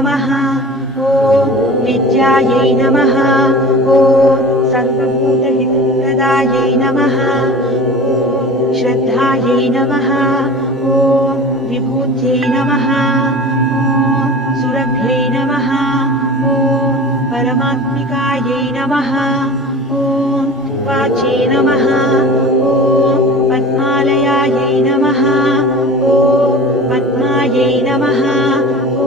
नमः। ॐ विद्यायै नमः। ॐ सर्वभूतहितप्रदायै नमः। ॐ श्रद्धायै नमः। ॐ विभूत्यै नमः। ॐ सुरभ्यै नमः। ॐ परमात्मिकायै नमः। ॐ वाचे नमः। ॐ पद्मालयायै नमः। ॐ पद्मायै नमः। ॐ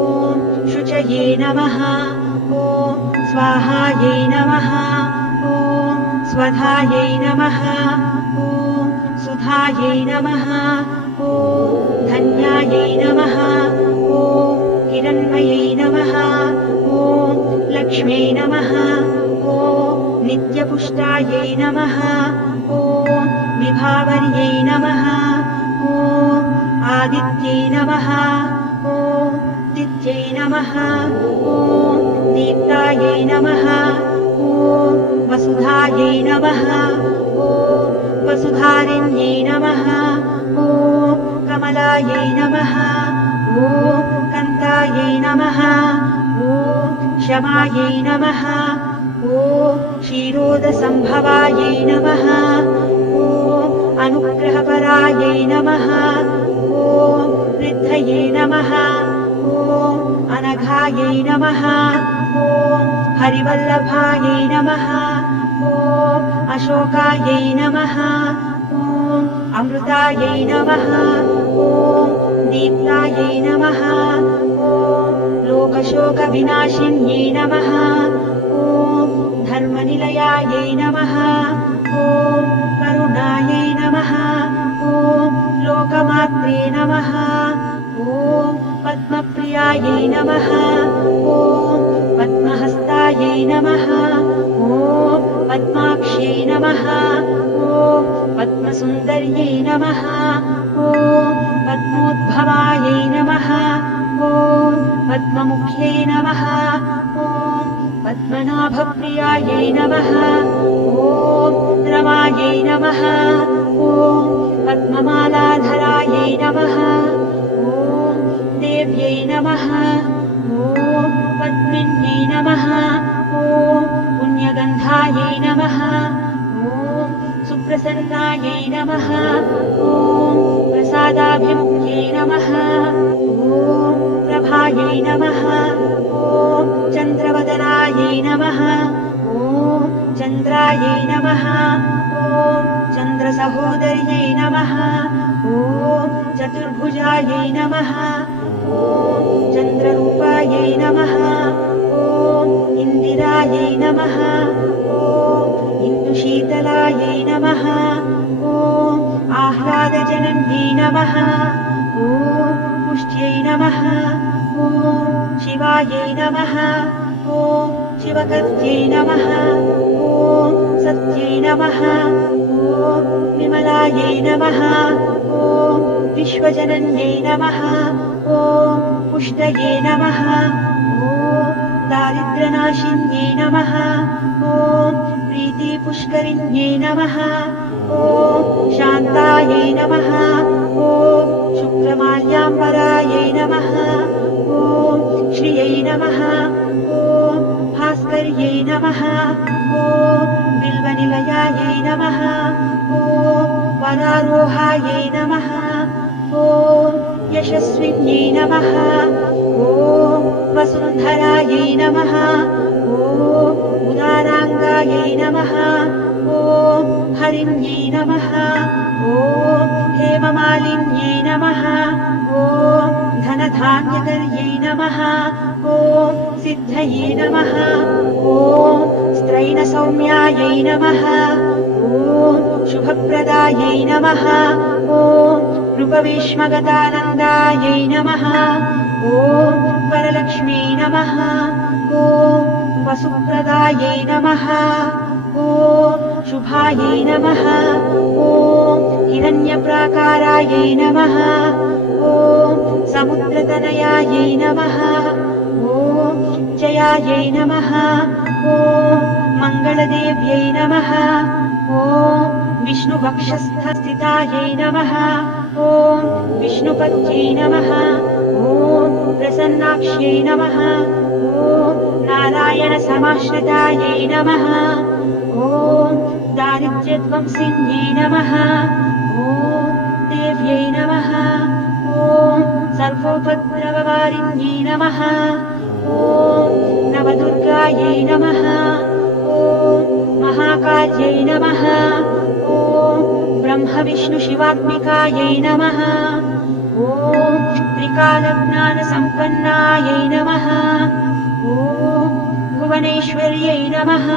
शुचये नमः। ॐ स्वाहायै नमः। ॐ स्वधायै नमः। ॐ सुधायै नमः। ॐ धन्यायै नमः। ॐ हिरण्मयै नमः। ॐ लक्ष्म्यै नमः। ॐ नित्यपुष्टायै नमः। ॐ विभावर्यै नमः। ॐ आदित्यै नमः। ॐ दित्यै नमः। ॐ दीप्तायै नमः। ॐ वसुधायै नमः। ॐ वसुधारिण्यै नमः। ॐ कमलायै नमः। ॐ कान्तायै नमः। ॐ क्षमायै नमः। ॐ क्षीरोदसम्भवायै नमः। ॐ अनुग्रहपरायै नमः। ॐ वृद्धये नमः। ॐ अनघायै नमः। ॐ हरिवल्लभायै नमः। ॐ अशोकायै नमः। ॐ अमृतायै नमः। ॐ दीप्तायै नमः। ॐ लोकशोकविनाशिन्यै नमः। ॐ धर्मनिलयायै नमः। ॐ करुणायै नमः। ॐ लोकमात्रे नमः। ॐ पद्मप्रियायै नमः। ॐ पद्महस्तायै नमः। ॐ पद्माक्ष्यै नमः। ॐ पद्मसुन्दर्यै नमः। ॐ पद्मोद्भवायै नमः। ॐ पद्ममुख्यै नमः। ॐ पद्मनाभप्रियायै नमः। ॐ रमायै नमः। ॐ पद्ममालाधरायै नमः। ॐ देव्यै नमः। ॐ पद्मिन्यै नमः। ॐ पुण्यगन्धायै नमः। ॐ सुप्रसन्नायै नमः। ॐ प्रसादाभिमुख्यै नमः। ॐ प्रभायै नमः। ॐ चन्द्रवदनायै नमः। ॐ चन्द्रायै नमः। ॐ चन्द्रसहोदर्यै नमः। ॐ चतुर्भुजायै नमः। ॐ चन्द्ररूपायै नमः। ॐ इन्दिरायै नमः। ॐ इन्दुशीतलायै नमः। ॐ आह्लादजनन्यै नमः। ॐ पुष्ट्यै नमः। ॐ शिवायै नमः। ॐ शिवकर्त्यै नमः। ॐ सत्यै नमः। ॐ विमलायै नमः। ॐ विश्वजनन्यै नमः। ॐ पुष्टये नमः। ॐ दारिद्र्यनाशिन्यै नमः। ॐ प्रीतिपुष्करिण्यै नमः। ॐ शान्तायै नमः। ॐ शुक्रमाल्याम्बरायै नमः। ॐ श्रियै नमः। ॐ भास्कर्यै नमः। ॐ बिल्वनिलयायै नमः। ॐ वरारोहायै नमः। ॐ यशस्विन्यै नमः। ॐ वसुन्धरायै नमः। ॐ उदाराङ्गायै नमः। ॐ हरिण्यै नमः। ॐ हेममालिन्यै नमः। ॐ धनधान्यकर्यै नमः। ॐ सिद्धये नमः। ॐ स्त्रैणसौम्यायै नमः। ॐ शुभप्रदायै नमः। ॐ नृपविष्मगतानन्दायै नमः। ॐ वरलक्ष्म्यै नमः। ॐ वसुप्रदायै नमः। ॐ शुभायै नमः। ॐ हिरण्यप्राकारायै नमः। ॐ समुद्रतनयायै नमः। ॐ जयायै नमः। ॐ मङ्गलदेव्यै नमः। ॐ विष्णुवक्षस्थस्थितायै नमः। ॐ विष्णुपत्यै नमः। ॐ प्रसन्नाक्ष्यै नमः ॐ नारायणसमाश्रितायै नमः ॐ दारिद्र्यध्वंसिन्यै नमः ॐ देव्यै नमः ॐ सर्वोपद्रववारिण्यै नमः ॐ नवदुर्गायै नमः ॐ महाकाल्यै नमः ॐ ब्रह्मविष्णुशिवात्मिकायै नमः ॐ त्रिकालज्ञानसम्पन्नायै नमः ॐ भुवनेश्वर्यै नमः।